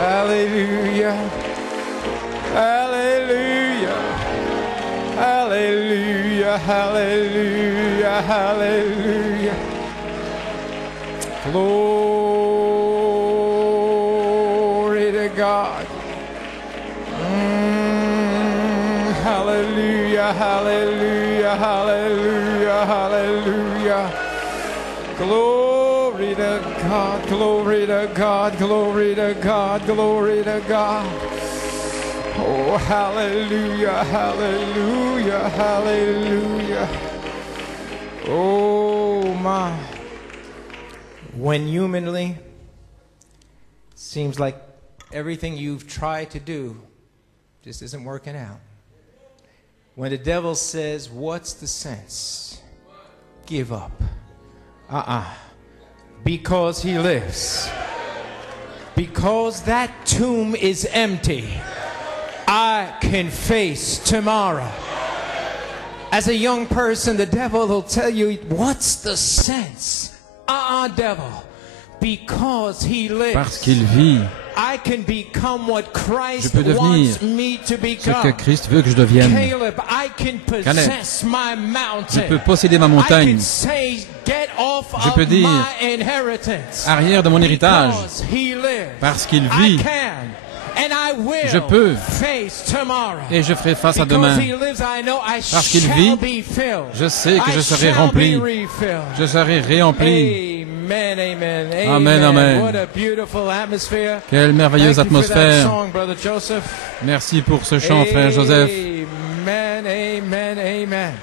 Hallelujah. Hallelujah. Hallelujah. Hallelujah. Hallelujah. Glory to God. Hallelujah. Hallelujah. Hallelujah. Hallelujah. Glory to God, glory to God, glory to God, glory to God. Oh, hallelujah, hallelujah, hallelujah. Oh, my. When humanly, seems like everything you've tried to do just isn't working out. When the devil says, what's the sense? Give up. Because he lives. Because that tomb is empty, I can face tomorrow. As a young person, the devil will tell you, what's the sense? Devil. Because he lives. Parce qu'il vit. I can become what Christ je peux devenir wants me to become. ce que Christ veut que je devienne. Caleb, I can possess my mountain. Je peux posséder ma montagne. Je peux dire, arrière de mon héritage, parce qu'il vit. Je peux, et je ferai face à demain. Parce qu'il vit, je sais que je serai rempli. Je serai réempli. Amen, amen. Quelle merveilleuse atmosphère. Merci pour ce chant, frère Joseph. Amen, amen, amen.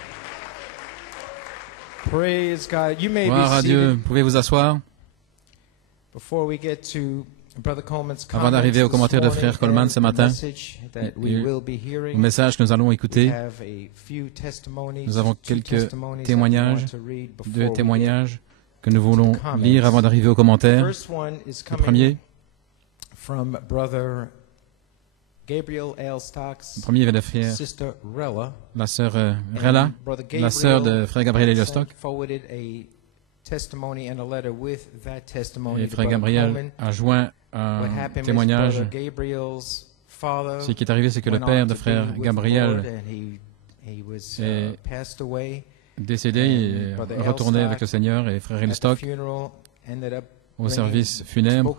Praise God. You may Gloire à Dieu. Vous pouvez vous asseoir. Avant d'arriver au commentaire de frère Coleman ce matin, au message que nous allons écouter, nous avons quelques témoignages, deux témoignages que nous voulons lire avant d'arriver au commentaire. Le premier, le premier vient de frère, la sœur Rella, la sœur de frère Gabriel Eliostock. Et frère Gabriel a joint un témoignage. Ce qui est arrivé, c'est que le père de frère Gabriel est décédé et est retourné avec le Seigneur, et frère Elstock, au service funèbre,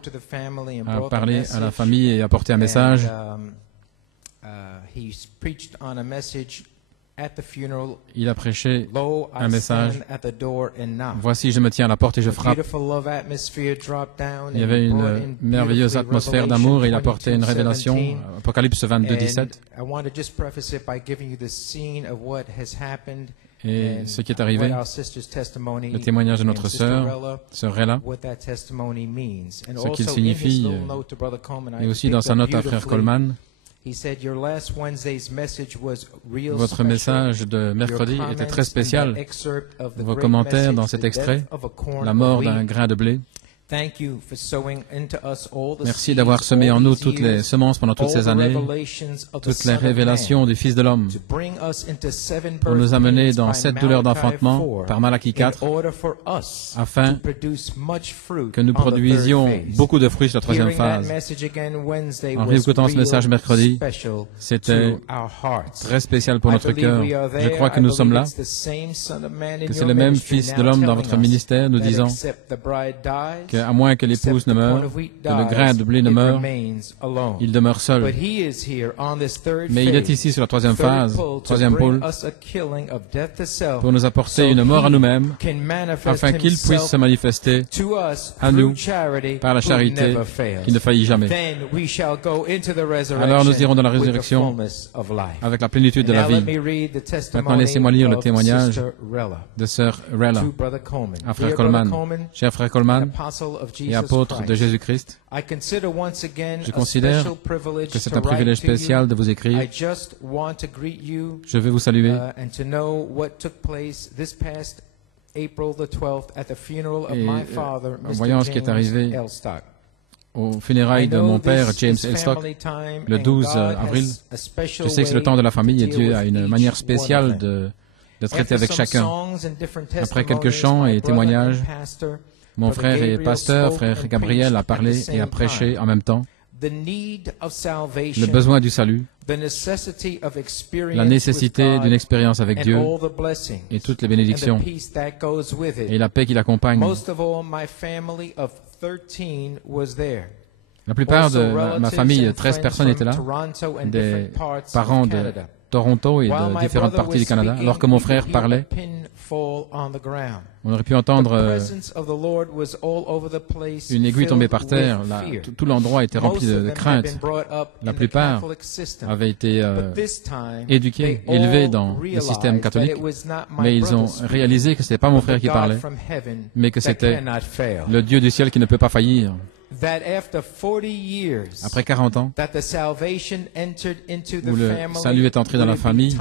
a parlé à la famille et a apporté un message. Il a prêché un message. Voici, je me tiens à la porte et je frappe. Il y avait une merveilleuse atmosphère d'amour et il a apporté une révélation. Apocalypse 22, 17. Et ce qui est arrivé, le témoignage de notre sœur Rella, ce qu'il signifie, et aussi dans sa note à frère Coleman. Votre message de mercredi était très spécial. Vos commentaires dans cet extrait, la mort d'un grain de blé. Merci d'avoir semé en nous toutes les semences pendant toutes ces années, toutes les révélations du Fils de l'homme, pour nous amener dans cette douleur d'enfantement par Malachie 4, afin que nous produisions beaucoup de fruits sur la troisième phase. En réécoutant ce message mercredi, c'était très spécial pour notre cœur. Je crois que nous sommes là, que c'est le même Fils de l'homme dans votre ministère, nous disant que à moins que l'épouse ne meure, que le grain de blé ne meure, il demeure seul. Mais il est ici sur la troisième phase, troisième pôle, pour nous apporter une mort à nous-mêmes, afin qu'il puisse se manifester à nous par la charité qui ne faillit jamais. Alors nous irons dans la résurrection avec la plénitude de la vie. Maintenant, laissez-moi lire le témoignage de sœur Rella à frère Coleman. Cher frère Coleman, et apôtre de Jésus-Christ, je considère que c'est un privilège spécial de vous écrire. Je veux vous saluer et voyant ce qui est arrivé aux funérailles de mon père, James Elstock, le 12 avril. Je sais que c'est le temps de la famille et Dieu a une manière spéciale de traiter avec chacun. Après quelques chants et témoignages, Mon frère est pasteur, frère Gabriel a parlé et a prêché en même temps. Le besoin du salut, la nécessité d'une expérience avec Dieu et toutes les bénédictions et la paix qui l'accompagne. La plupart de ma famille, 13 personnes étaient là, des parents de Toronto et de différentes parties du Canada. Alors que mon frère parlait, on aurait pu entendre une aiguille tomber par terre. Tout l'endroit était rempli de crainte. La plupart avaient été éduqués, élevés dans le système catholique, mais ils ont réalisé que ce n'était pas mon frère qui parlait, mais que c'était le Dieu du ciel qui ne peut pas faillir. Après 40 ans, où le salut est entré dans la famille,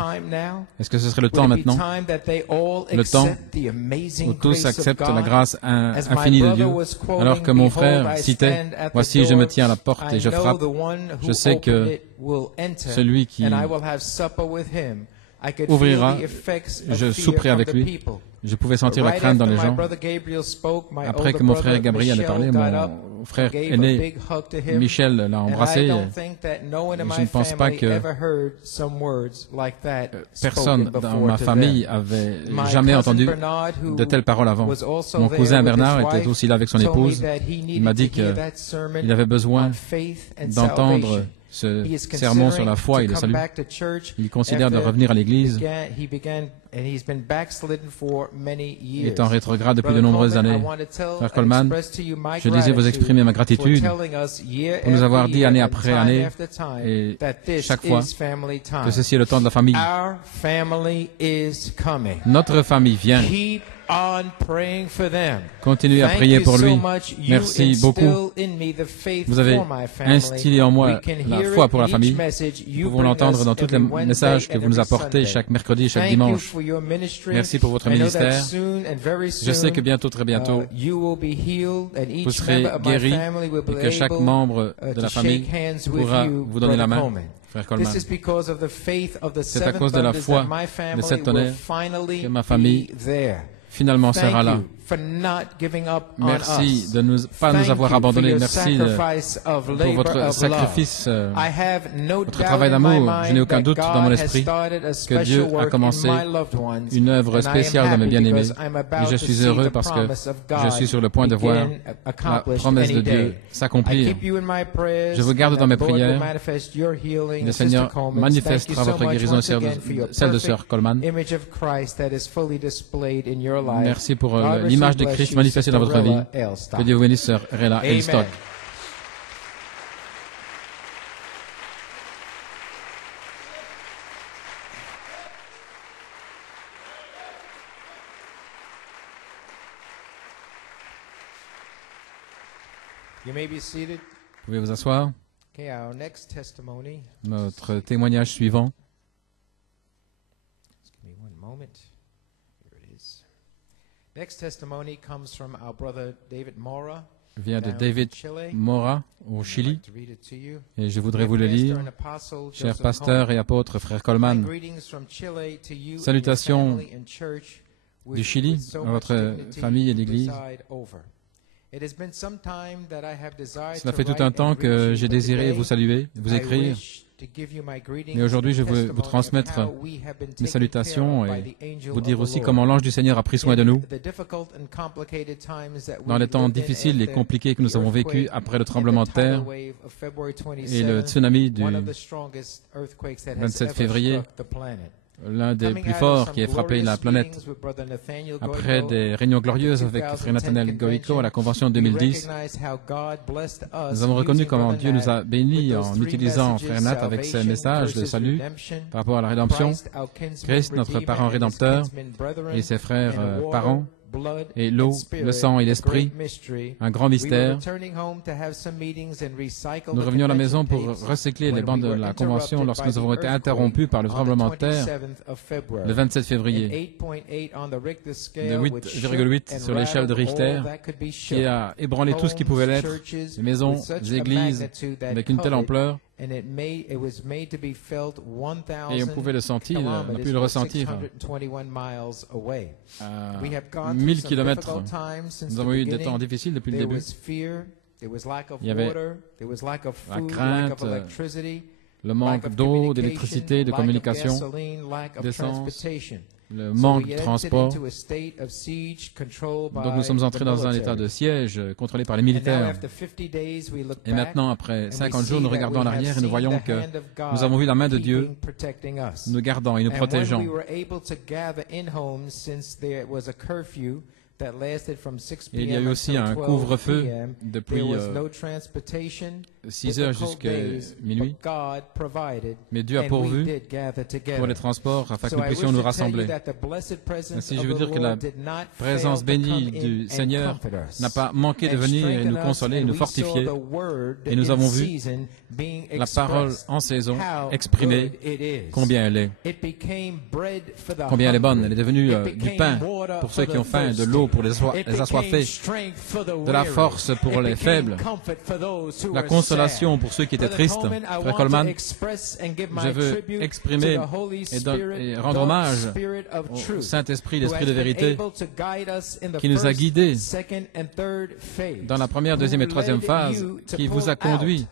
est-ce que ce serait le temps maintenant, le temps où tous acceptent la grâce infinie de Dieu, alors que mon frère citait « Voici, je me tiens à la porte et je frappe », je sais que celui qui ouvrira, je souperai avec lui. Je pouvais sentir la crainte dans les gens. Après que mon frère Gabriel ait parlé, mon frère aîné, Michel, l'a embrassé. Je ne pense pas que personne dans ma famille avait jamais entendu de telles paroles avant. Mon cousin Bernard était aussi là avec son épouse. Il m'a dit qu'il avait besoin d'entendre ce sermon sur la foi et le salut. Il considère de revenir à l'Église. Il est en rétrograde depuis de nombreuses années. Frère Coleman, je désire vous exprimer ma gratitude pour nous avoir dit année après année et chaque fois que ceci est le temps de la famille. Notre famille vient. Continuez à prier pour lui. Merci beaucoup. Vous avez instillé en moi la foi pour la famille. Nous pouvons l'entendre dans tous les messages que vous nous apportez chaque mercredi et chaque dimanche. Merci pour votre ministère. Je sais que bientôt, très bientôt, vous serez guéris et que chaque membre de la famille pourra vous donner la main. Frère Coleman, c'est à cause de la foi de cet tonnerre que ma famille finalement sera là. Merci de ne pas nous avoir abandonnés. Merci pour votre sacrifice, votre travail d'amour. Je n'ai aucun doute dans mon esprit que Dieu a commencé une œuvre spéciale dans mes bien-aimés. Et je suis heureux parce que je suis sur le point de voir la promesse de Dieu s'accomplir. Je vous garde dans mes prières. Le Seigneur manifestera votre guérison et celle de Sœur Coleman. Merci pour l'image de Christ manifestée dans votre vie. Que Dieu vous bénisse, Sœur Rella Elstad. You may be seated. Vous pouvez vous asseoir. Okay, our next testimony. Notre témoignage suivant. Just give me one moment. Here it is. Next testimony comes from our brother David Mora. Vient de David Mora au Chili et je voudrais vous le lire. Cher pasteur et apôtre frère Coleman, salutations du Chili à votre famille et l'Église. Cela fait tout un temps que j'ai désiré vous saluer, vous écrire, mais aujourd'hui je veux vous transmettre mes salutations et vous dire aussi comment l'ange du Seigneur a pris soin de nous dans les temps difficiles et compliqués que nous avons vécus après le tremblement de terre et le tsunami du 27 février. L'un des plus forts qui a frappé la planète. Après des réunions glorieuses avec Frère Nathaniel Goico à la Convention de 2010, nous avons reconnu comment Dieu nous a bénis en utilisant Frère Nat avec ses messages de salut par rapport à la rédemption, Christ, notre parent rédempteur, et ses frères parents, et l'eau, le sang et l'esprit, un grand mystère. Nous revenions à la maison pour recycler les bancs de la Convention lorsque nous avons été interrompus par le tremblement de terre le 27 février de 8,8 sur l'échelle de Richter qui a ébranlé tout ce qui pouvait l'être, les maisons, les églises, avec une telle ampleur Et on pouvait le sentir, on a pu le ressentir à 1000 kilomètres. Nous avons eu des temps difficiles depuis le début. Il y avait la crainte, le manque d'eau, d'électricité, de communication, d'essence, le manque de transport. Donc nous sommes entrés dans un état de siège contrôlé par les militaires. Et maintenant, après 50 jours, nous regardons en arrière et nous voyons que nous avons vu la main de Dieu nous gardant et nous protégeant. Et il y a eu aussi un couvre-feu depuis 6 heures jusqu'à minuit. Mais Dieu a pourvu pour les transports afin que nous puissions nous rassembler. Ainsi, je veux dire que la présence bénie du Seigneur n'a pas manqué de venir et nous consoler et nous fortifier. Et nous avons vu la parole en saison exprimée, combien elle est. Combien elle est bonne. Elle est devenue du pain pour ceux qui ont faim, de l'eau pour les assoiffés, de la force pour les faibles, la consolation pour ceux qui étaient tristes. Frère Coleman, je veux exprimer et rendre hommage au Saint-Esprit, l'Esprit de vérité, qui nous a guidés dans la première, deuxième et troisième phase, qui vous a conduit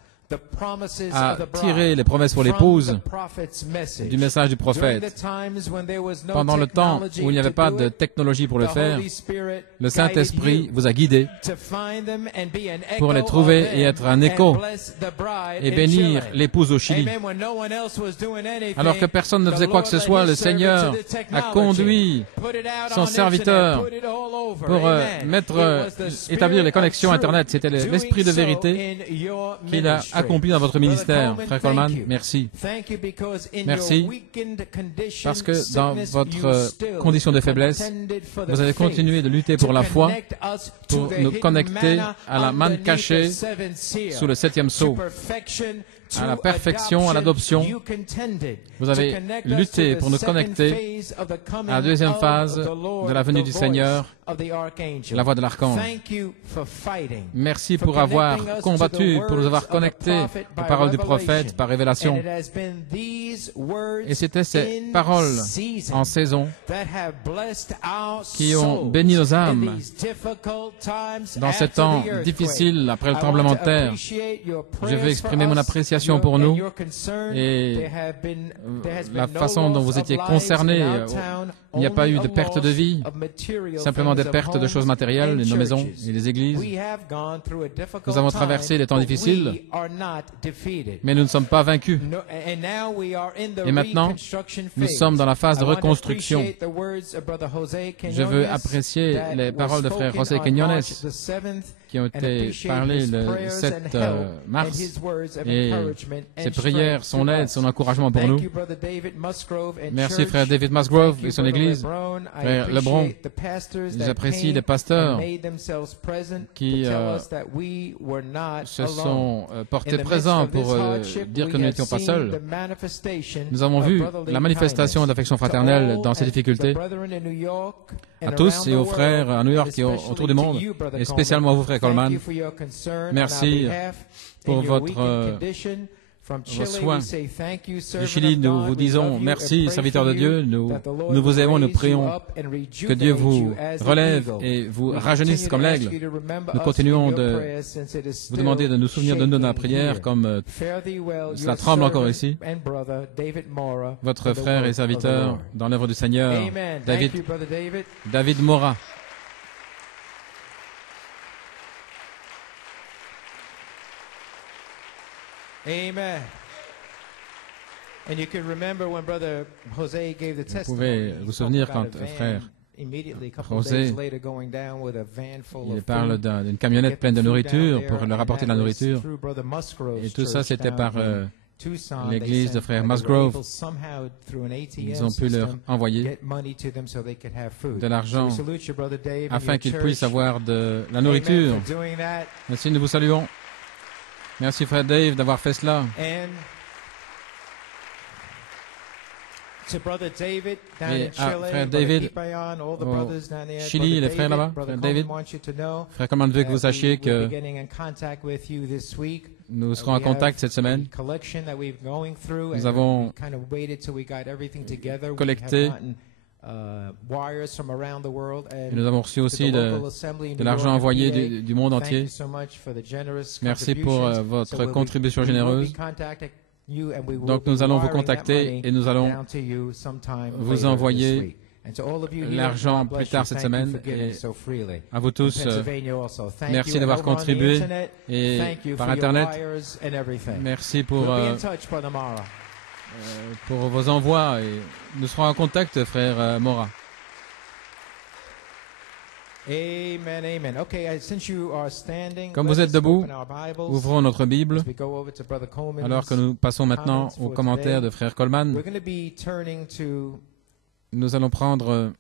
à tirer les promesses pour l'épouse du message du prophète. Pendant le temps où il n'y avait pas de technologie pour le faire, le Saint-Esprit vous a guidé pour les trouver et être un écho et bénir l'épouse au Chili. Alors que personne ne faisait quoi que ce soit, le Seigneur a conduit son serviteur pour établir les connexions Internet. C'était l'Esprit de vérité qu'il a accompli dans votre ministère. Frère Coleman, merci. Merci parce que dans votre condition de faiblesse, vous avez continué de lutter pour la foi, pour nous connecter à la manne cachée sous le 7e sceau, à la perfection, à l'adoption. Vous avez lutté pour nous connecter à la deuxième phase de la venue du Seigneur, la voix de l'archange. Merci pour avoir combattu, pour nous avoir connectés aux paroles du prophète par révélation. Et c'était ces paroles en saison qui ont béni nos âmes dans ces temps difficiles après le tremblement de terre. Je veux exprimer mon appréciation pour nous et la façon dont vous étiez concernés. Il n'y a pas eu de perte de vie, simplement des pertes de choses matérielles, nos maisons et les églises. Nous avons traversé des temps difficiles, mais nous ne sommes pas vaincus. Et maintenant, nous sommes dans la phase de reconstruction. Je veux apprécier les paroles de frère José Quiñones qui ont été parlées le 7 mars et ses prières, son aide, son encouragement pour nous. Merci frère David Musgrove et son église, frère Lebron. J'apprécie les pasteurs qui se sont portés présents pour dire que nous n'étions pas seuls. Nous avons vu la manifestation d'affection fraternelle dans ces difficultés. À tous et aux frères à New York et autour du monde, et spécialement à vous, frère Coleman. Merci pour vos soins. Du Chili, nous vous disons merci, serviteurs de Dieu. Nous vous aimons, nous prions que Dieu vous relève et vous rajeunisse comme l'aigle. Nous continuons de vous demander de nous souvenir de nous dans la prière, comme cela tremble encore ici. Votre frère et serviteur dans l'œuvre du Seigneur, David Mora. Amen. Vous pouvez vous souvenir quand frère José il parle d'une camionnette pleine de nourriture pour leur apporter de la nourriture. Et tout ça, c'était par l'église de frère Musgrove. Ils ont pu leur envoyer de l'argent afin qu'ils puissent avoir de la nourriture. Merci, nous vous saluons. Merci, frère Dave, d'avoir fait cela. Et à frère David, au Chili, les frères là-bas, frère David, frère Coleman veut que vous sachiez que Nous serons en contact cette semaine. Nous avons collecté et nous avons reçu aussi de l'argent envoyé du monde entier. Merci pour votre contribution généreuse. Donc nous allons vous contacter et nous allons vous envoyer l'argent plus tard cette semaine. Et à vous tous, merci d'avoir contribué et par Internet. Merci pour vos envois et nous serons en contact, frère Mora. Comme vous êtes debout, ouvrons notre Bible alors que nous passons maintenant aux commentaires de frère Coleman. Nous allons prendre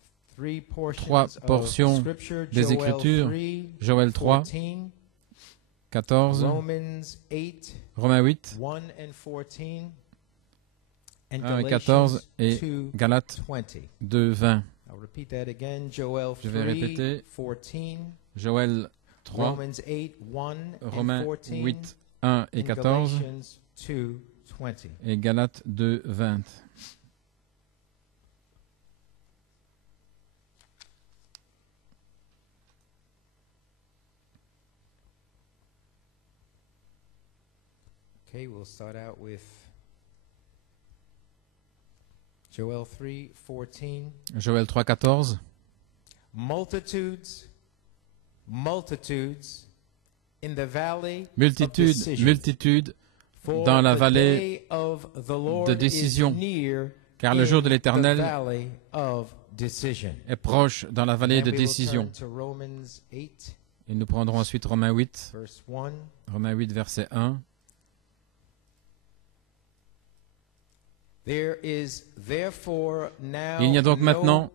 3 portions des Écritures, Joël 3, 14, Romains 8, 1 et 14 et Galates 2, 20. Je vais répéter Joël 3, Romains 8, 1 et 14 et Galates 2, 20. Okay, we'll start out with Joel 3:14. Joël 3:14. Multitudes in the valley multitudes dans la vallée de décision, car le jour de l'Éternel est proche dans la vallée de décision. Et nous prendrons ensuite Romains 8, verset 1. Il n'y a donc maintenant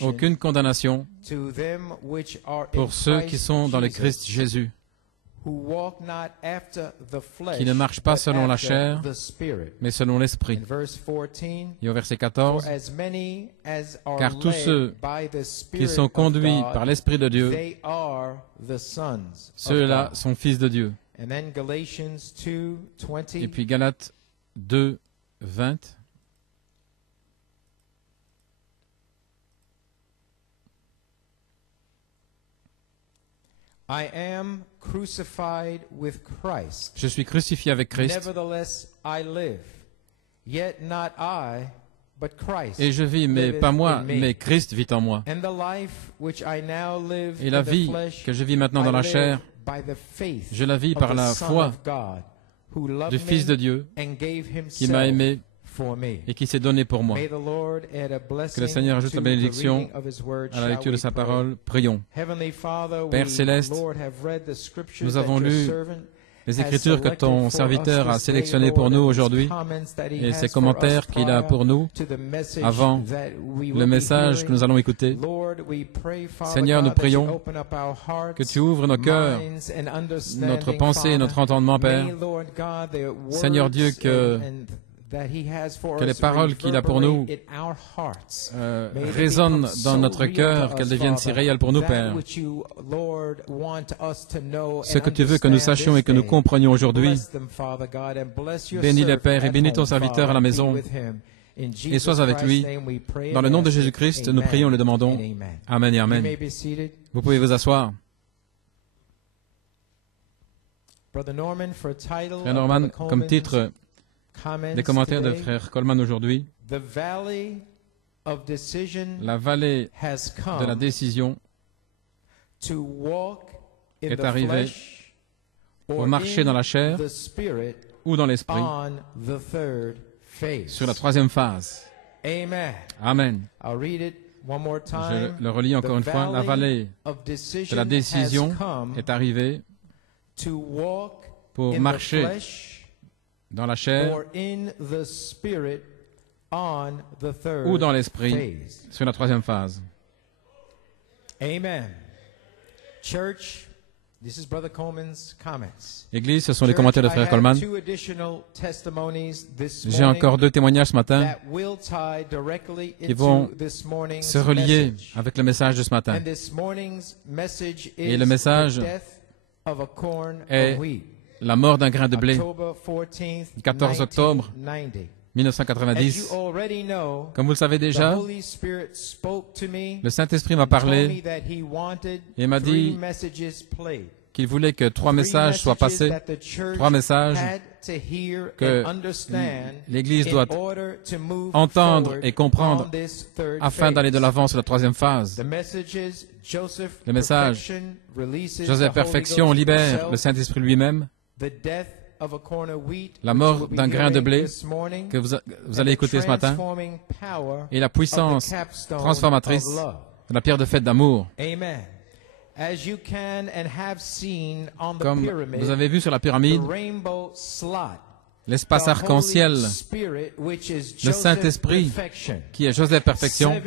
aucune condamnation pour ceux qui sont dans le Christ Jésus, qui ne marchent pas selon la chair, mais selon l'Esprit. Et au verset 14, car tous ceux qui sont conduits par l'Esprit de Dieu, ceux-là sont fils de Dieu. Et puis Galates 2, 20. Je suis crucifié avec Christ. Et je vis, mais pas moi, mais Christ vit en moi. Et la vie que je vis maintenant dans la chair, je la vis par la foi du Fils de Dieu qui m'a aimé et qui s'est donné pour moi. Que le Seigneur ajoute la bénédiction à la lecture de sa parole. Prions. Père Céleste, nous avons lu les Écritures que ton serviteur a sélectionnées pour nous aujourd'hui et ces commentaires qu'il a pour nous avant le message que nous allons écouter. Seigneur, nous prions que tu ouvres nos cœurs, notre pensée et notre entendement, Père. Seigneur Dieu, que les paroles qu'il a pour nous résonnent dans notre cœur, qu'elles deviennent si réelles pour nous, Père. Ce que tu veux que nous sachions et que nous comprenions aujourd'hui, bénis le Père et bénis ton serviteur à la maison et sois avec lui. Dans le nom de Jésus-Christ, nous prions et le demandons. Amen et Amen. Vous pouvez vous asseoir. Frère Norman, comme titre des commentaires de frère Coleman aujourd'hui, la vallée de la décision est arrivée pour marcher dans la chair ou dans l'esprit sur la 3e phase. Amen. Je le relis encore une fois. La vallée de la décision est arrivée pour marcher dans la chair ou dans l'esprit sur la 3e phase. Amen. Église, ce sont les commentaires de frère Coleman. J'ai encore 2 témoignages ce matin qui vont se relier avec le message de ce matin. Et le message est la mort d'un grain de blé, 14 octobre 1990. Comme vous le savez déjà, le Saint-Esprit m'a parlé et m'a dit qu'il voulait que 3 messages soient passés, 3 messages que l'Église doit entendre et comprendre afin d'aller de l'avant sur la 3e phase. Le message Joseph Perfection libère le Saint-Esprit lui-même. La mort d'un grain de blé que vous allez écouter ce matin et la puissance transformatrice de la pierre de fête d'amour. Comme vous avez vu sur la pyramide, l'espace arc-en-ciel, le Saint-Esprit qui est Joseph Perfection,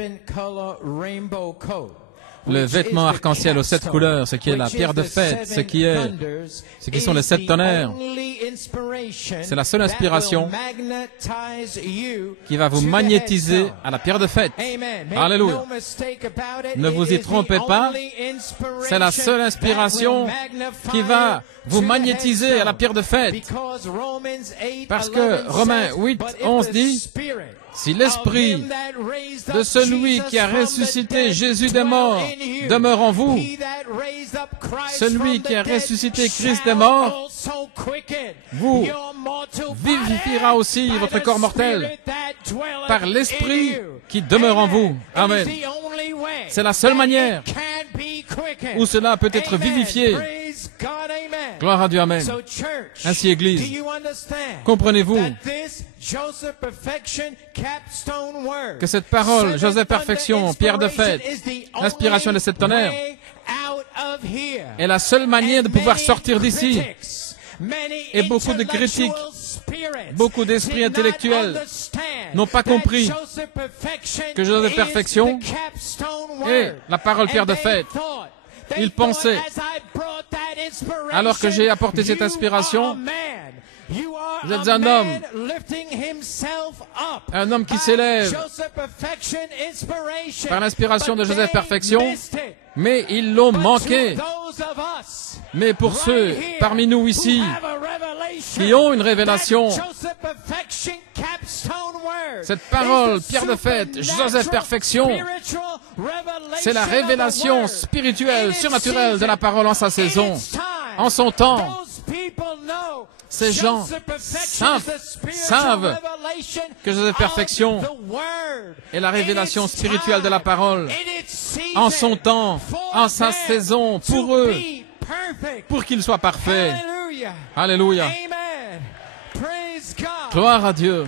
le vêtement arc-en-ciel aux 7 couleurs, ce qui est la pierre de fête, ce qui sont les 7 tonnerres. C'est la seule inspiration qui va vous magnétiser à la pierre de fête. Alléluia. Ne vous y trompez pas. C'est la seule inspiration qui va vous magnétiser à la pierre de fête. Parce que Romains 8, 11 dit, si l'esprit de celui qui a ressuscité Jésus des morts demeure en vous, celui qui a ressuscité Christ des morts vous vivifiera aussi votre corps mortel par l'esprit qui demeure en vous. Amen. C'est la seule manière où cela peut être vivifié. Gloire à Dieu, amen. Ainsi, Église, comprenez-vous que cette parole, Joseph Perfection, pierre de fête, l'inspiration de cette tonnerre, est la seule manière de pouvoir sortir d'ici. Et beaucoup de critiques, beaucoup d'esprits intellectuels n'ont pas compris que Joseph Perfection est la parole pierre de fête. Ils pensaient, alors que j'ai apporté cette inspiration, vous êtes un homme qui s'élève par l'inspiration de Joseph Perfection, mais ils l'ont manqué. Mais pour ceux parmi nous ici qui ont une révélation, cette parole, pierre de fête, Joseph Perfection, c'est la révélation spirituelle, surnaturelle de la parole en sa saison, en son temps. Ces gens savent que Joseph Perfection est la révélation spirituelle de la parole en son temps, en sa saison, pour eux, pour qu'ils soient parfaits. Alléluia. Gloire à Dieu.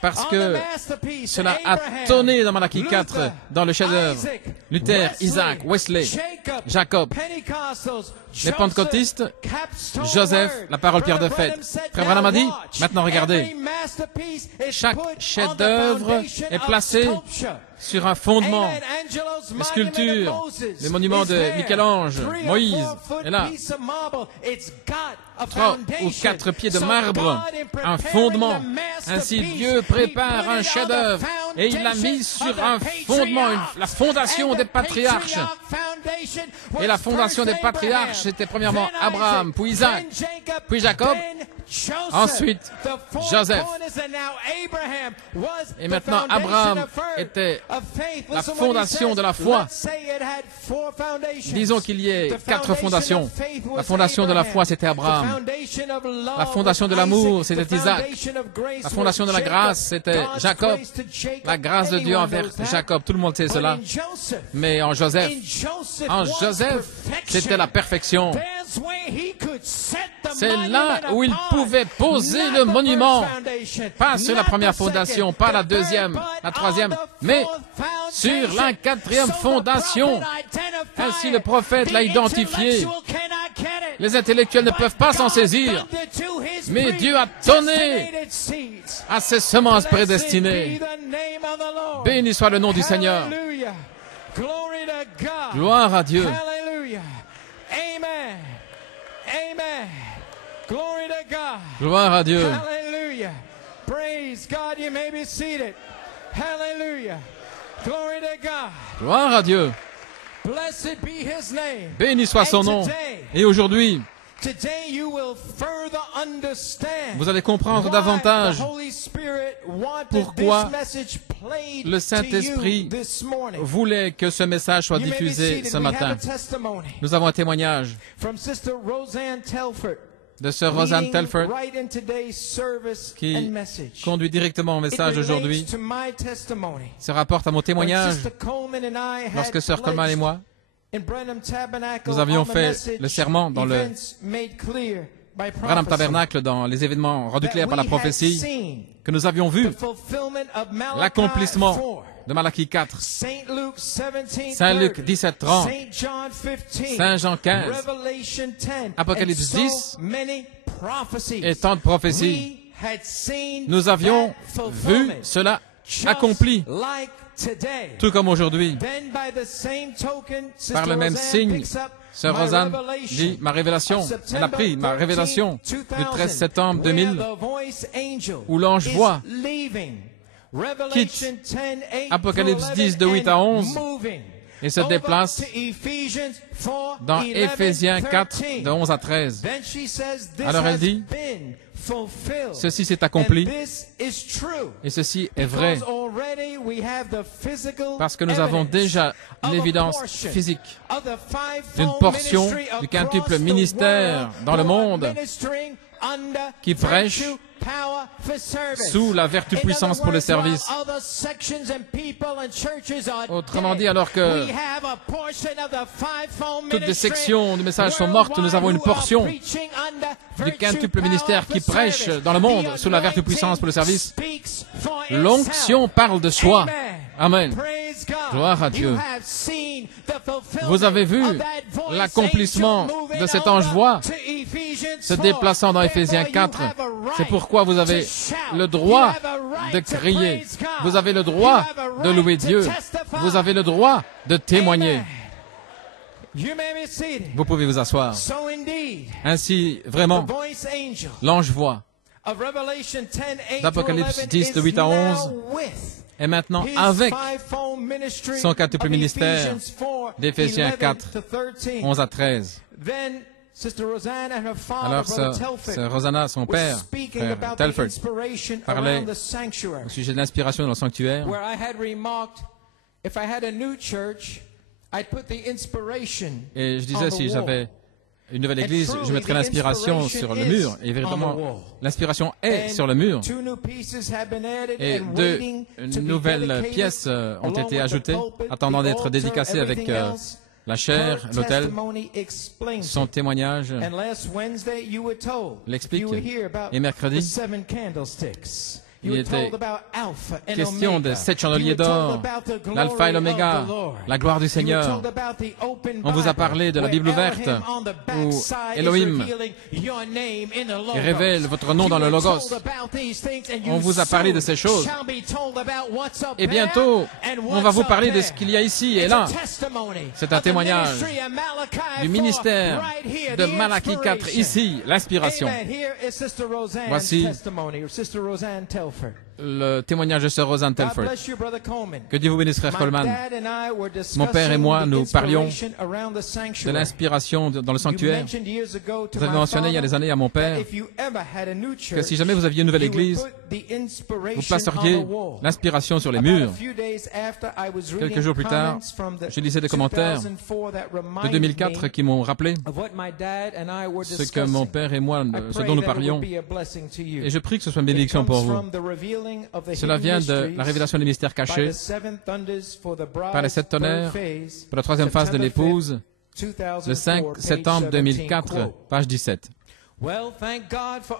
Parce que cela a tonné dans Malachie 4, dans le chef-d'œuvre. Luther, Isaac, Wesley, Jacob, les pentecôtistes, Joseph, la parole pierre de fête. Frère Branham a dit, maintenant regardez, chaque chef-d'œuvre est placé sur un fondement. Les sculptures, les monuments de Michel-Ange, Moïse, et là, 3 ou 4 pieds de marbre, un fondement. Ainsi, Dieu prépare un chef-d'œuvre et il l'a mis sur un fondement, la fondation des patriarches. Et la fondation des patriarches, c'était premièrement Abraham, puis Isaac, puis Jacob, ensuite Joseph. Et maintenant, Abraham était la fondation de la foi. Disons qu'il y ait 4 fondations. La fondation de la foi, c'était Abraham. La fondation de l'amour, c'était Isaac. La fondation de la grâce, c'était Jacob. La grâce de Dieu envers Jacob, tout le monde sait cela. Mais en Joseph, c'était la perfection. C'est là où il pouvait poser le monument. Pas sur la première fondation, pas la deuxième, la troisième, mais sur la 4e fondation. Ainsi le prophète l'a identifié. Les intellectuels ne peuvent pas s'en saisir. Mais Dieu a donné à ses semences prédestinées. Béni soit le nom du Seigneur. Gloire à Dieu. Gloire à Dieu. Hallelujah. Praise God. You may be seated. Hallelujah. Glory to God. Gloire à Dieu. Béni soit son nom. Et aujourd'hui, vous allez comprendre davantage pourquoi le Saint-Esprit voulait que ce message soit diffusé ce matin. Nous avons un témoignage de Sœur Roseanne Telford qui conduit directement au message d'aujourd'hui. Se rapporte à mon témoignage lorsque Sœur Coleman et moi, nous avions fait le serment dans le Branham Tabernacle, dans les événements rendus clairs par la prophétie, que nous avions vu l'accomplissement de Malachie 4, Saint Luc 17, 30, Saint Jean 15, Apocalypse 10, et tant de prophéties. Nous avions vu cela accompli, tout comme aujourd'hui. Par le même signe, Sœur Roseanne dit, ma révélation, elle a pris ma révélation du 13 septembre 2000, où l'ange voit, quitte Apocalypse 10 de 8 à 11 et se déplace dans Éphésiens 4 de 11 à 13. Alors elle dit, ceci s'est accompli et ceci est vrai parce que nous avons déjà l'évidence physique d'une portion du quintuple ministère dans le monde qui prêche sous la vertu puissance pour le service. Autrement dit, alors que toutes les sections du message sont mortes, nous avons une portion du quintuple ministère qui prêche dans le monde sous la vertu puissance pour le service. L'onction parle de soi. Amen. Gloire à Dieu. Vous avez vu l'accomplissement de cet ange voix se déplaçant dans Éphésiens 4. C'est pourquoi vous avez le droit de crier. Vous avez le droit de louer Dieu. Vous avez le droit de témoigner. Vous pouvez vous asseoir. Ainsi, vraiment, l'ange voix d'Apocalypse 10 de 8 à 11 est maintenant avec son quintuple ministère d'Éphésiens 4, 11 à 13. Alors, Sœur Rosanna, son père, Frère Telford, parlait au sujet de l'inspiration dans le sanctuaire. Et je disais, si j'avais une nouvelle église, je mettrais l'inspiration sur le mur. Et véritablement, l'inspiration est sur le mur. Et deux nouvelles pièces ont été ajoutées, attendant d'être dédicacées avec la chair, l'autel. Son témoignage l'explique. Et mercredi, il était question des 7 chandeliers d'or, l'alpha et l'oméga, la gloire du Seigneur. On vous a parlé de la Bible ouverte, où Elohim révèle votre nom dans le Logos. On vous a parlé de ces choses. Et bientôt, on va vous parler de ce qu'il y a ici et là. C'est un témoignage du ministère de Malachie 4, ici, l'inspiration. Voici le témoignage de Sœur Roseanne Telford. Que Dieu vous bénisse, Frère Coleman. Mon père et moi, nous parlions de l'inspiration dans le sanctuaire. Vous avez mentionné il y a des années à mon père que si jamais vous aviez une nouvelle église, vous placeriez l'inspiration sur les murs. Quelques jours plus tard, je lisais des commentaires de 2004 qui m'ont rappelé ce que mon père et moi, ce dont nous parlions. Et je prie que ce soit une bénédiction pour vous. Cela vient de la révélation des mystères cachés par les 7 tonnerres pour la 3e phase de l'épouse, le 5 septembre 2004, page 17.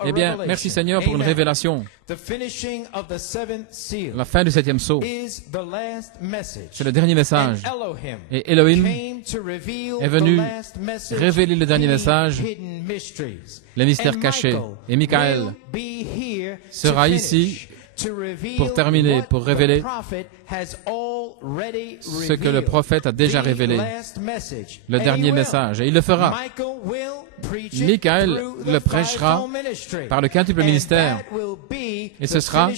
Eh bien, merci Seigneur pour une révélation. La fin du 7e sceau, c'est le dernier message. Et Elohim est venu révéler le dernier message, les mystères cachés. Et Michael sera ici pour terminer, pour révéler ce que le prophète a déjà révélé, le dernier message. Et il le fera. Michael le prêchera par le quintuple ministère. Et ce sera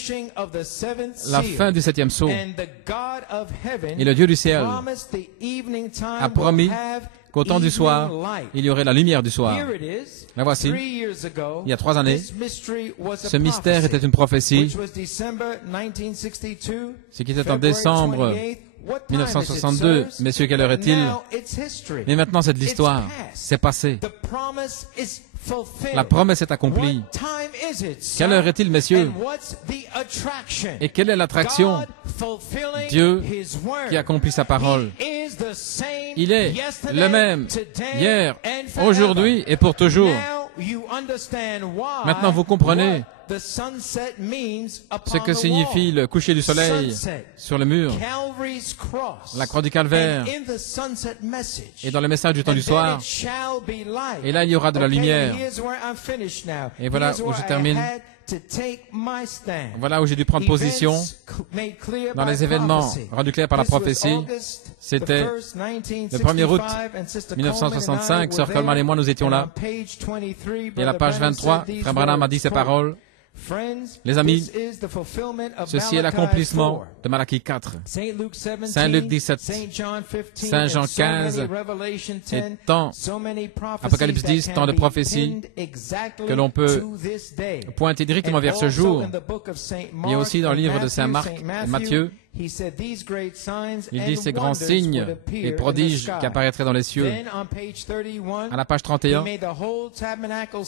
la fin du 7e sceau. Et le Dieu du ciel a promis qu'au temps du soir, il y aurait la lumière du soir. La voici. Il y a 3 années, ce mystère était une prophétie, ce qui était en décembre 1962. Messieurs, quelle heure est-il? Mais maintenant, c'est de l'histoire. C'est passé. La promesse est accomplie. Quelle heure est-il, messieurs? Et quelle est l'attraction? Dieu qui accomplit sa parole. Il est le même hier, aujourd'hui et pour toujours. Maintenant, vous comprenez ce que signifie le coucher du soleil sur le mur, la croix du calvaire, et dans le message du temps du soir. Et là, il y aura de la lumière. Et voilà où je termine. Voilà où j'ai dû prendre position dans les événements rendus clairs par la prophétie. C'était le 1er août 1965. Sœur Coleman et moi, nous étions là. Et à la page 23, Frère Branham a dit ces paroles. Les amis, ceci est l'accomplissement de Malachie 4, Saint Luc 17, Saint Jean 15, et tant, Apocalypse 10, tant de prophéties que l'on peut pointer directement vers ce jour. Il y a aussi dans le livre de Saint Marc et Matthieu, il dit ces grands signes et prodiges qui apparaîtraient dans les cieux. À la page 31,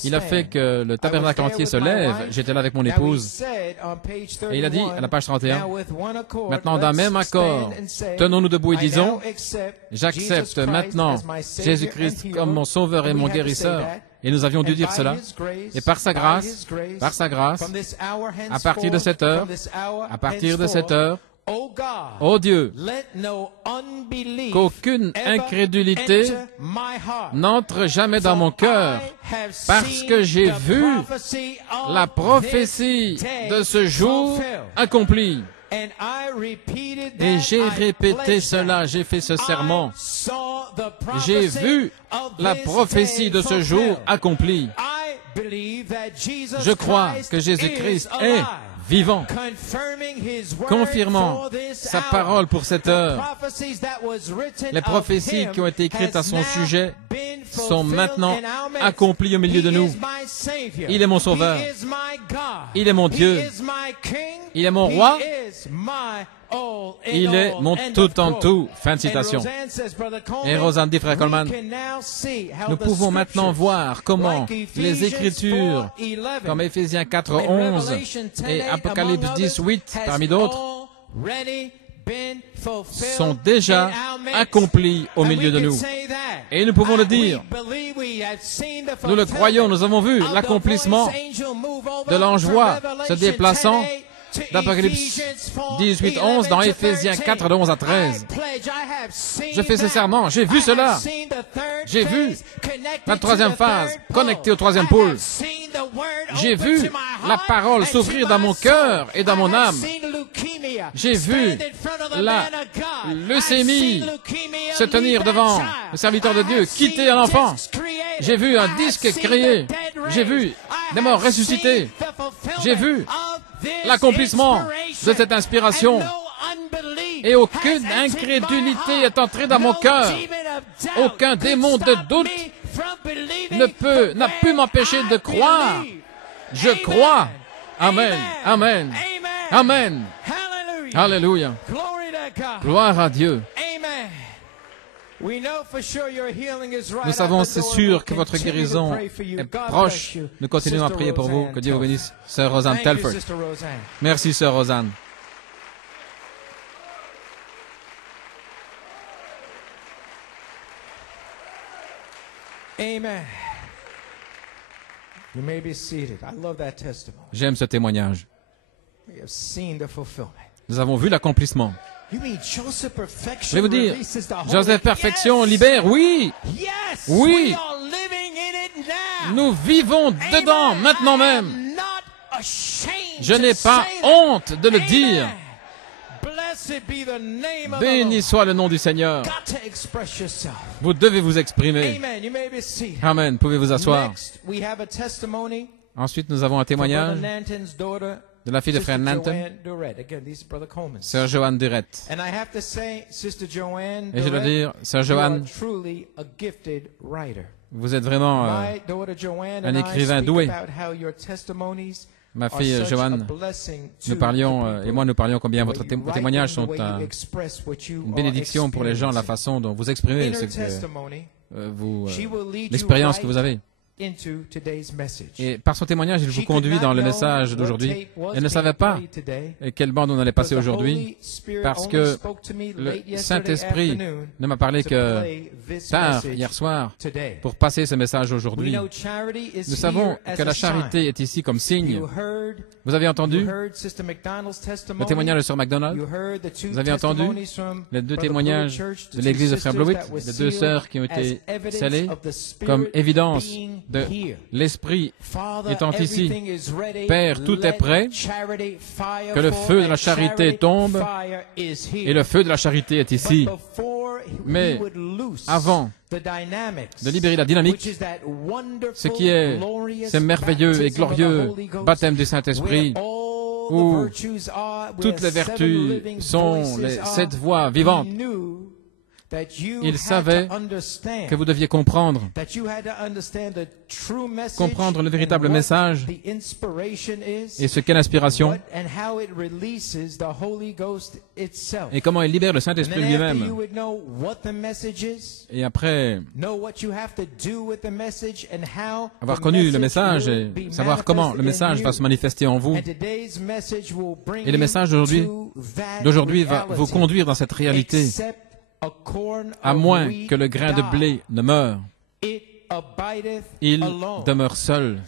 il a fait que le tabernacle entier se lève. J'étais là avec mon épouse. Et il a dit, à la page 31, maintenant d'un même accord, tenons-nous debout et disons, j'accepte maintenant Jésus-Christ comme mon sauveur et mon guérisseur. Et nous avions dû dire cela. Et par sa grâce, à partir de cette heure, ô Dieu, qu'aucune incrédulité n'entre jamais dans mon cœur, parce que j'ai vu la prophétie de ce jour accomplie. Et j'ai répété cela, j'ai fait ce serment. J'ai vu la prophétie de ce jour accomplie. Je crois que Jésus-Christ est vivant, confirmant sa parole pour cette heure. Les prophéties qui ont été écrites à son sujet sont maintenant accomplies au milieu de nous. Il est mon sauveur. Il est mon Dieu. Il est mon roi. Il est mon tout en tout. Fin de citation. Et Rosanne dit, Frère Coleman, nous pouvons maintenant voir comment les Écritures, comme Éphésiens 4, 11 et Apocalypse 10, 8, parmi d'autres, sont déjà accomplis au milieu de nous. Et nous pouvons le dire. Nous le croyons, nous avons vu l'accomplissement de l'ange roi se déplaçant d'Apocalypse 18, 11 dans Éphésiens 4, de 11 à 13. Je fais ce serment, j'ai vu cela. J'ai vu la 3e phase connectée au 3e pôle. J'ai vu la parole s'ouvrir dans mon cœur et dans mon âme. J'ai vu la leucémie se tenir devant le serviteur de Dieu, quitter un enfant. J'ai vu un disque créé. J'ai vu des morts ressuscités. J'ai vu l'accomplissement de cette inspiration. Et aucune incrédulité est entrée dans mon cœur. Aucun démon de doute n'a pu m'empêcher de croire. Je crois. Amen. Amen. Amen. Alléluia. Gloire à Dieu. Nous savons, c'est sûr, que votre guérison est proche. Nous continuons à prier pour vous. Que Dieu vous bénisse. Sœur Rosanne Telford. Merci, Sœur Rosanne. Amen. You may be seated. I love that testimony. J'aime ce témoignage. We have seen the fulfillment. Nous avons vu l'accomplissement. You mean Joseph Perfection Je vais vous dire, releases the Holy Joseph Perfection libère, oui, Yes, oui. we are living in it now. Nous vivons dedans Amen. maintenant I même. am not ashamed Je to n'ai pas say that. honte de le dire. Amen. Bless Béni soit le nom du Seigneur. Vous devez vous exprimer. Amen. Pouvez vous asseoir. Ensuite, nous avons un témoignage de la fille de frère Nanton, sœur Joanne Durette. Et je dois dire, sœur Joanne, vous êtes vraiment un écrivain doué. Ma fille Joanne, nous parlions, et moi nous parlions combien votre témoignages sont une bénédiction pour les gens, la façon dont vous exprimez l'expérience que vous avez. Et par son témoignage, il vous conduit dans le message d'aujourd'hui. Elle ne savait pas quelle bande on allait passer aujourd'hui, parce que le Saint-Esprit ne m'a parlé que tard, hier soir, pour passer ce message aujourd'hui. Nous savons que la charité est ici comme signe. Vous avez entendu le témoignage de Sœur MacDonald? Vous avez entendu les deux témoignages de l'église de Frère Blewett, les deux sœurs qui ont été scellées comme évidence de l'Esprit étant ici. Père, tout est prêt, que le feu de la charité tombe, et le feu de la charité est ici. Mais avant de libérer la dynamique, ce qui est ce merveilleux et glorieux baptême du Saint-Esprit, où toutes les vertus sont les 7 voies vivantes, il savait que vous deviez comprendre le véritable message et ce qu'est l'inspiration et comment il libère le Saint-Esprit lui-même. Et après avoir connu le message et savoir comment le message va se manifester en vous, et le message d'aujourd'hui va vous conduire dans cette réalité. À moins que le grain de blé ne meure, il demeure seul.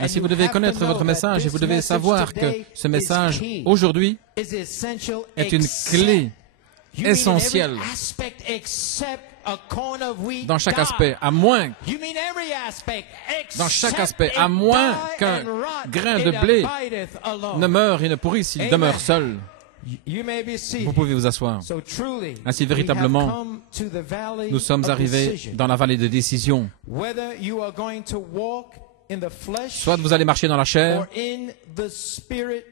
Ainsi, vous devez connaître votre message et vous devez savoir que ce message, aujourd'hui, est une clé essentielle dans chaque aspect, à moins qu'un grain de blé ne meure et ne pourrisse, il demeure seul. Vous pouvez vous asseoir. Ainsi, véritablement, nous sommes arrivés dans la vallée de décision. Soit vous allez marcher dans la chair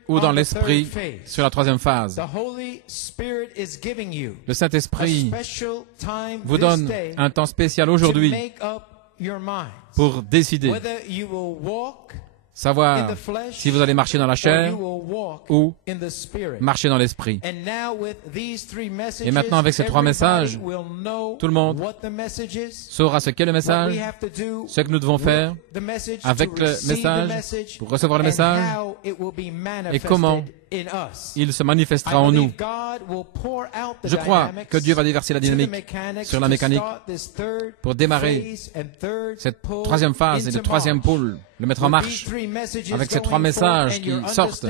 ou dans l'esprit sur la troisième phase. Le Saint-Esprit vous donne un temps spécial aujourd'hui pour décider, savoir si vous allez marcher dans la chair ou marcher dans l'esprit. Et maintenant, avec ces 3 messages, tout le monde saura ce qu'est le message, ce que nous devons faire avec le message, pour recevoir le message, et comment il se manifestera en nous. Je crois que Dieu va déverser la dynamique sur la mécanique pour démarrer cette 3e phase et le 3e pôle, le mettre en marche avec ces 3 messages qui sortent.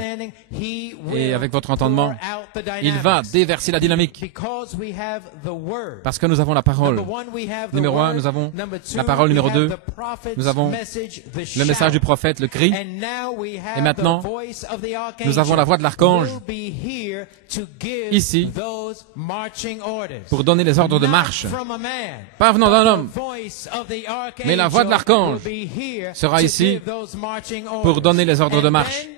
Et avec votre entendement, il va déverser la dynamique parce que nous avons la parole. Numéro 1, nous avons la parole. Numéro 2, nous avons le message du prophète, le cri. Et maintenant, nous avons la voix de l'archange ici pour donner les ordres de marche, pas venant d'un homme, mais la voix de l'archange sera ici pour donner les ordres de marche.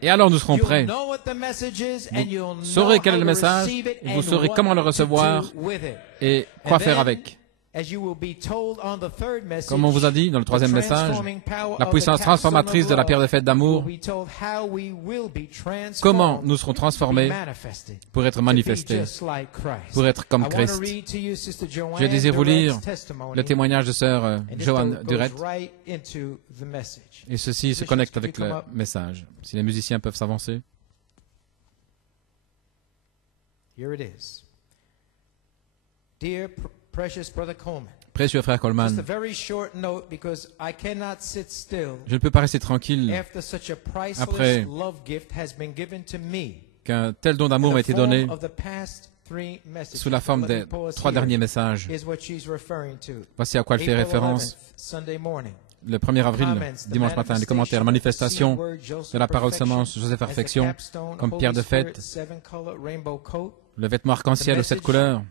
Et alors nous serons prêts. Vous saurez quel est le message, vous saurez comment le recevoir et quoi faire avec. Comme on vous a dit dans le 3e message, la puissance transformatrice de la pierre de fête d'amour, comment nous serons transformés pour être manifestés, pour être comme Christ. Je désire vous lire le témoignage de sœur Joanne Durette, et ceci se connecte avec le message. Si les musiciens peuvent s'avancer. Précieux frère Coleman, je ne peux pas rester tranquille après qu'un tel don d'amour m'a été donné sous la forme des 3 derniers messages. Voici à quoi elle fait référence le 1er avril, dimanche matin, les commentaires, manifestation de la parole semence, Joseph Perfection, comme pierre de fête, le vêtement arc-en-ciel aux 7 couleurs,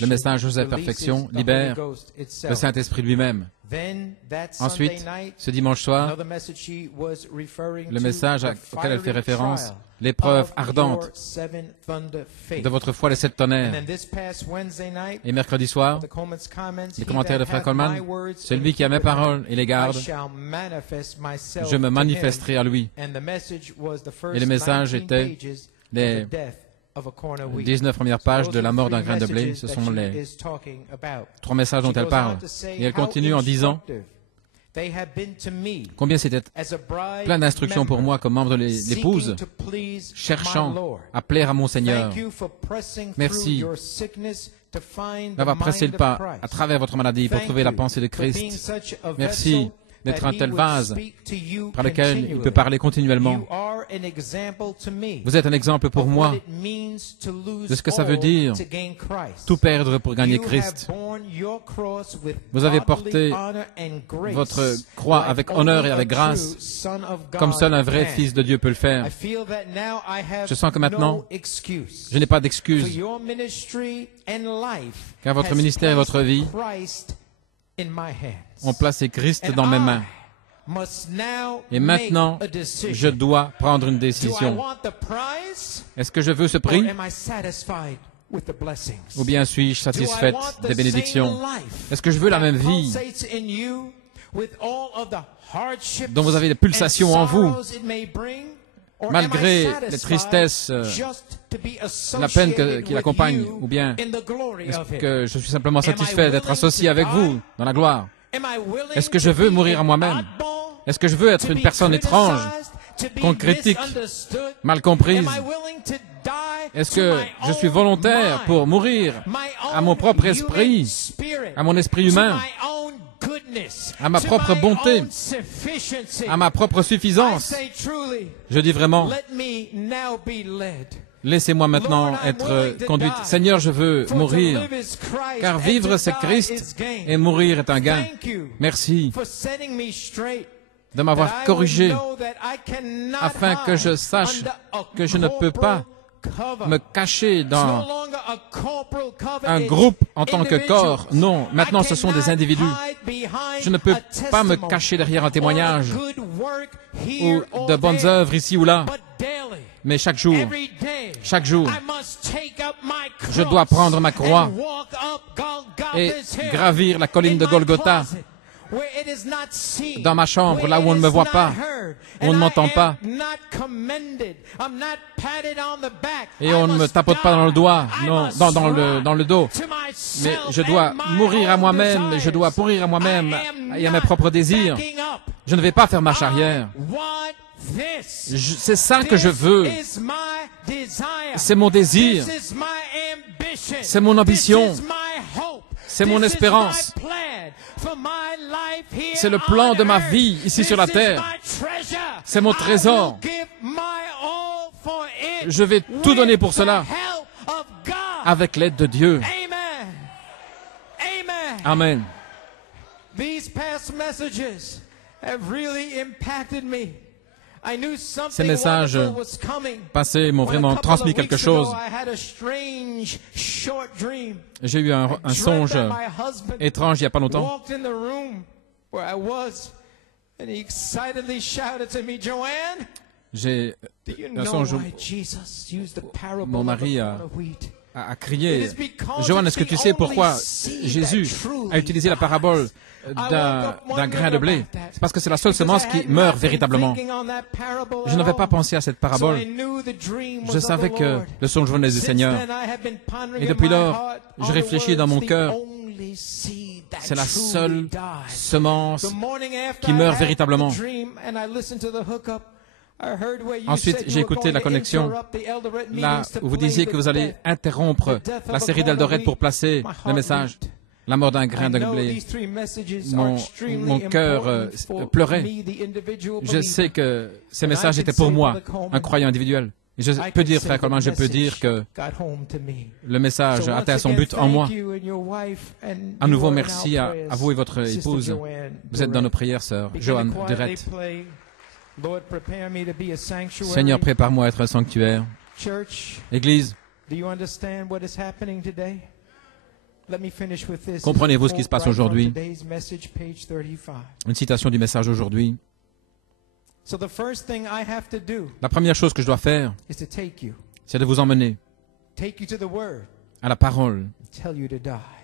le message Joseph Perfection libère le Saint-Esprit lui-même. Ensuite, ce dimanche soir, le message auquel elle fait référence, l'épreuve ardente de votre foi, les 7 tonnerres. Et mercredi soir, les commentaires de Frère Coleman, celui qui a mes paroles et les garde, je me manifesterai à lui. Et le message était les 19 premières pages de la mort d'un grain de blé. Ce sont les 3 messages dont elle parle. Et elle continue en disant combien c'était plein d'instructions pour moi comme membre de l'épouse, cherchant à plaire à mon Seigneur. Merci d'avoir pressé le pas à travers votre maladie pour trouver la pensée de Christ. Merci d'être un tel vase par lequel il peut parler continuellement. Vous êtes un exemple pour moi de ce que ça veut dire tout perdre pour gagner Christ. Vous avez porté votre croix avec honneur et avec grâce, comme seul un vrai fils de Dieu peut le faire. Je sens que maintenant, je n'ai pas d'excuse, car votre ministère et votre vie ont placé Christ dans mes mains. Et maintenant, je dois prendre une décision. Est-ce que je veux ce prix? Ou bien suis-je satisfaite des bénédictions? Est-ce que je veux la même vie dont vous avez des pulsations en vous, malgré les tristesses, la peine qui l'accompagne? Ou bien est-ce que je suis simplement satisfait d'être associé avec vous dans la gloire? Est-ce que je veux mourir à moi-même? Est-ce que je veux être une personne étrange, qu'on critique, mal comprise? Est-ce que je suis volontaire pour mourir à mon propre esprit, à mon esprit humain, à ma propre bonté, à ma propre suffisance? Je dis vraiment, laissez-moi maintenant être conduite. Seigneur, je veux mourir, car vivre c'est Christ et mourir est un gain. Merci de m'avoir corrigé, afin que je sache que je ne peux pas me cacher dans un groupe en tant que corps. Non, maintenant ce sont des individus. Je ne peux pas me cacher derrière un témoignage ou de bonnes œuvres ici ou là. Mais chaque jour, je dois prendre ma croix et gravir la colline de Golgotha, dans ma chambre, là où on ne me voit pas, où on ne m'entend pas, et on ne me tapote pas dans le doigt, non, dans le dos. Mais je dois mourir à moi-même, je dois pourrir à moi-même et à mes propres désirs. Je ne vais pas faire marche arrière. C'est ça que je veux. C'est mon désir. C'est mon ambition. C'est mon espérance. C'est le plan de ma vie ici sur la terre. C'est mon trésor. Je vais tout donner pour cela, avec l'aide de Dieu. Amen. Ces messages passés m'ont vraiment transmis quelque chose. J'ai eu un songe étrange il n'y a pas longtemps. J'ai un songe où mon mari a crié. Joanne, est-ce que tu sais pourquoi Jésus a utilisé la parabole d'un grain de blé? C'est parce que c'est la seule semence qui meurt véritablement. Je n'avais pas pensé à cette parabole. Je savais que le songe venait du Seigneur. Et depuis lors, je réfléchis dans mon cœur. C'est la seule semence qui meurt véritablement. Ensuite, j'ai écouté la connexion, là où vous disiez que vous allez interrompre la série d'Eldoret pour placer le message, la mort d'un grain de blé. Mon cœur pleurait. Je sais que ces messages étaient pour moi, un croyant individuel. Et je peux dire, frère Coleman, je peux dire que le message a atteint son but en moi. À nouveau, merci à vous et votre épouse. Vous êtes dans nos prières, sœur. Joanne Durette. Seigneur, prépare-moi à être un sanctuaire. Église, comprenez-vous ce qui se passe aujourd'hui? Une citation du message aujourd'hui. La première chose que je dois faire, c'est de vous emmener à la parole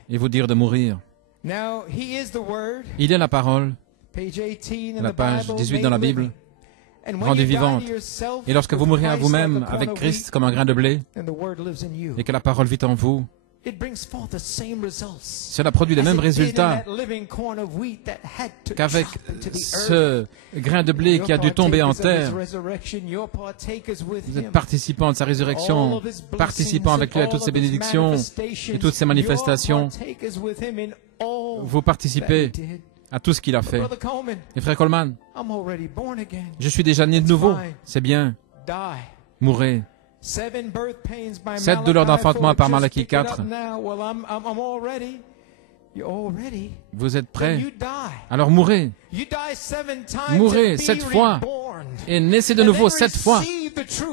et vous dire de mourir. Il est la parole, la page 18 dans la Bible, rendue vivante. Et lorsque vous mourrez à vous-même avec Christ comme un grain de blé, et que la parole vit en vous, cela produit les mêmes résultats qu'avec ce grain de blé qui a dû tomber en terre. Vous êtes participants de sa résurrection, participants avec lui à toutes ses bénédictions et toutes ses manifestations. Vous participez à tout ce qu'il a fait. Et frère Coleman, je suis déjà né de nouveau. C'est bien. Mourez. 7 douleurs d'enfantement par Malachie 4. Vous êtes prêts? Alors mourrez. Mourez 7 fois. Et naissez de nouveau 7 fois.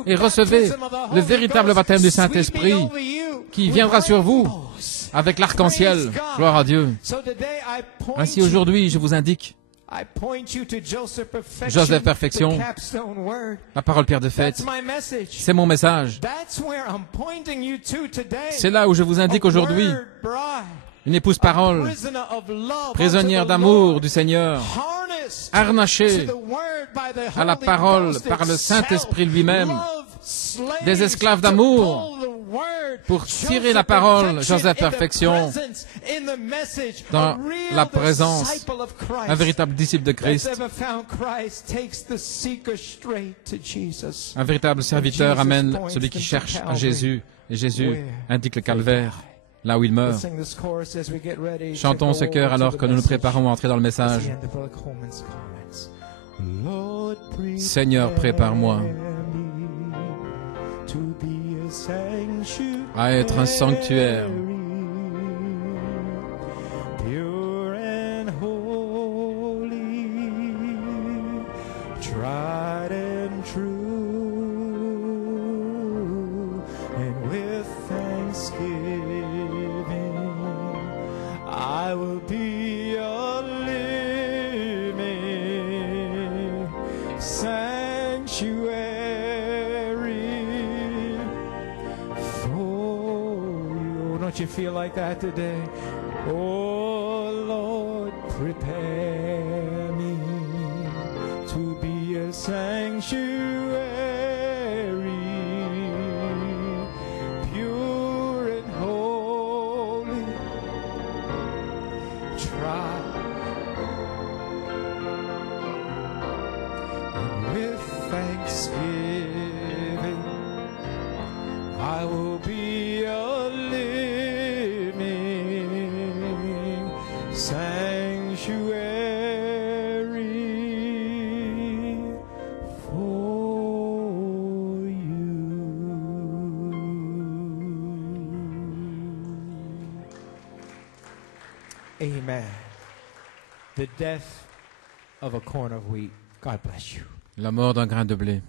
Et recevez le véritable baptême du Saint-Esprit qui viendra sur vous avec l'arc-en-ciel. Gloire à Dieu. Ainsi aujourd'hui, je vous indique Joseph Perfection, la parole pierre de fête. C'est mon message. C'est là où je vous indique aujourd'hui une épouse parole, prisonnière d'amour du Seigneur, harnachée à la parole par le Saint-Esprit lui-même, des esclaves d'amour pour tirer la parole, Joseph Perfection, dans la présence, un véritable disciple de Christ, un véritable serviteur amène celui qui cherche à Jésus, et Jésus indique le calvaire, là où il meurt. Chantons ce chœur alors que nous nous préparons à entrer dans le message. Seigneur, prépare-moi à être un sanctuaire, tried and true, and with thanksgiving I will be a living sanctuary. Don't you feel like that today? Oh Lord, prepare me to be a sanctuary, pure and holy, tried and with thanksgiving I will be a living sanctuary for you. Amen. The death of a corn of wheat. God bless you. La mort d'un grain de blé.